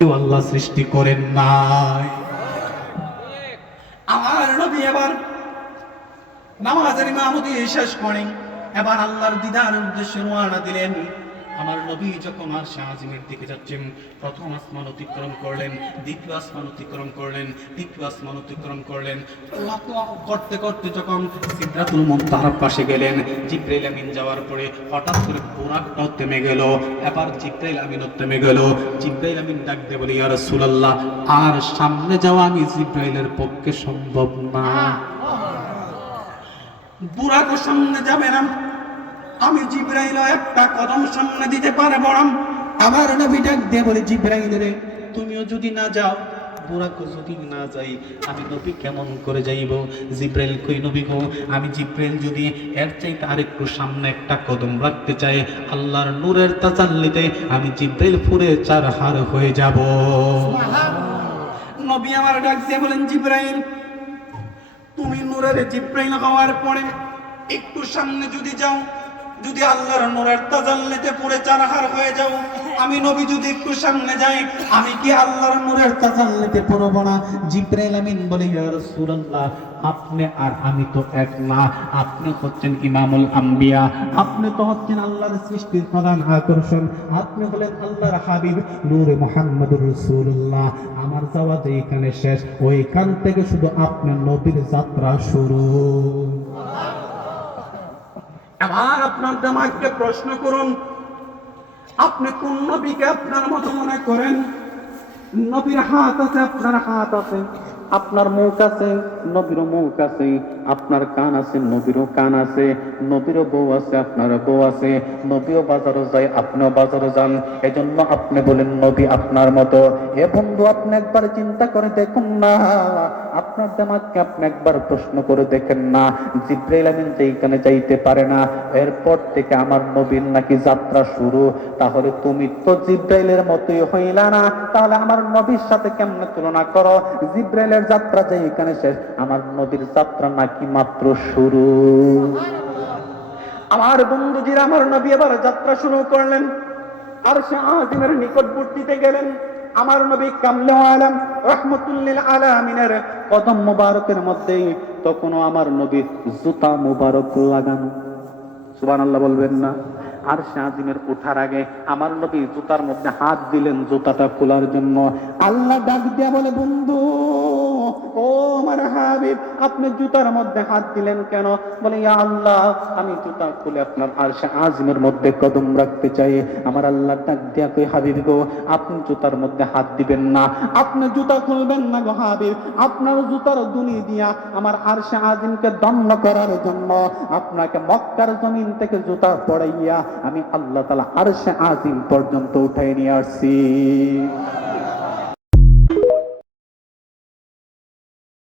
আল্লাহ সৃষ্টি করেন নাই। আমার নবী এবার নামাজের ইমামতি শেষ করেন, এবার আল্লাহর দিদারের উদ্দেশ্যে রওনা দিলেন। আমার নবী যখন আরশে আজিমের দিকে যাচ্ছেন, প্রথম আসমান অতিক্রম করলেন, দ্বিতীয় আসমান অতিক্রম করলেন, তৃতীয় আসমান অতিক্রম করলেন, করতে করতে যখন সিদরাতুল মুনতাহার পাশে গেলেন, জিবরাইল আমিন যাওয়ার পরে হঠাৎ করে বুরাকটাও থেমে গেল। এবার জিবরাইল আমিনও থেমে গেল। জিবরাইল আমিন ডাক দিয়ে বলে, ইয়া রাসূলুল্লাহ, আর সামনে যাওয়া আমি জিবরাইলের পক্ষে সম্ভব না। বুরাকও সামনে যাবে না, আমি জিবরাইলও একটা কদম সামনে দিতে পারবো না। আমার নবী ডাক দিয়ে বলে, জিবরাইল রে, তুমিও যদি না যাও, বুরাকও যদি না যাই, আমি নবী কেমন করে যাইব? জিবরাইল কই, নবী গো, আমি জিবরাইল যদি এর চাইতে আরেকটু সামনে একটা কদম রাখতে চাই, আল্লাহর নূরের তাজাল্লিতে আমি জিবরাইল পুরে চার হার হয়ে যাব। নবী আমার ডাক দিয়ে বলেন, জিবরাইল, তুমি নূরের জিবরাইল হওয়ার পরে একটু সামনে যদি যাও, যদি আল্লাহর নূরের তাজাল্লিতে পুরে চারহার হয়ে যাও, আমি নবী যদি একটু সামনে যাই, আমি কি আল্লাহর নূরের তাজাল্লিতে পড়ব না? জিবরাইল আমিন বলে, ইয়া রাসূলুল্লাহ, আপনি আর আমি তো এক না, আপনি হচ্ছেন ইমামুল আম্বিয়া, আপনি তো হচ্ছেন আল্লাহর সৃষ্টির প্রধান আকর্ষণ, আপনি হলেন আল্লাহর হাবিব নূরে মুহাম্মদুর রাসূলুল্লাহ। আমার যাওয়া যেখানে শেষ, ওইখান থেকে শুধু আপনার নবীর যাত্রা শুরু। আবার আপনার জামাইকে প্রশ্ন করুন, আপনি কোন নবীকে আপনার মতো মনে করেন? নবীর হাত আছে, আপনার হাত আছে, আপনার মুখ আছে, নবীরও মুখ আছে, আপনার কান আছে, নবীরও কান আছে, নবীরও বউ আছে, আপনারও বউ আছে, নবীও বাজারও যায়, আপনিও বাজারও যান, এজন্য আপনি বলেন নবী আপনার মতো। এ বন্ধু, আপনি একবার চিন্তা করে দেখুন না, আপনার জামাতকে আপনি একবার প্রশ্ন করে দেখেন না, জিবরাইল আমিন যেখানে যাইতে পারে না, এরপর থেকে আমার নবীর নাকি যাত্রা শুরু, তাহলে তুমি তো জিবরাইলের মতোই হইলা না, তাহলে আমার নবীর সাথে কেমনে তুলনা করো? জিবরাইলের যাত্রা যেখানে শেষ, আমার নবীর যাত্রা নাকি মাত্র শুরু। আমার বন্ধুজিরা, আমার নবী এবার যাত্রা শুরু করলেন, আরশে আজিমের নিকটবর্তীতে গেলেন। আমার নবী কামলে আলম রাহমাতুল লিল আলামিনের কদম মুবারকের মধ্যে তখনও আমার নবীর জুতা মুবারক লাগানো। সুবহানাল্লাহ বলবেন না? আরশে আজিমের ওঠার আগে আমার নবী জুতার মধ্যে হাত দিলেন জুতাটা খোলার জন্য। আল্লাহ ডাক দিয়া বলে, বন্ধু, ও আমার হাবিব, আপনি জুতার মধ্যে হাত দিলেন কেন? বলে, ইয়া আল্লাহ, আমি জুতা খুলে আপনার আরশে আজিমের মধ্যে কদম রাখতে চাই। আমার আল্লাহ ডাক দিয়া কই, হাবিব গো, আপনি জুতার মধ্যে হাত দিবেন না, আপনি জুতা খুলবেন না গো হাবিব, আপনার জুতার দুনি দিয়া আমার আরশে আজিমকে দণ্ড করার জন্য আপনাকে মক্কার জমিন থেকে জুতা পড়াইয়া আমি আল্লাহ তাআলা আরশে আজিম পর্যন্ত উঠাই নিয়ে আসছি।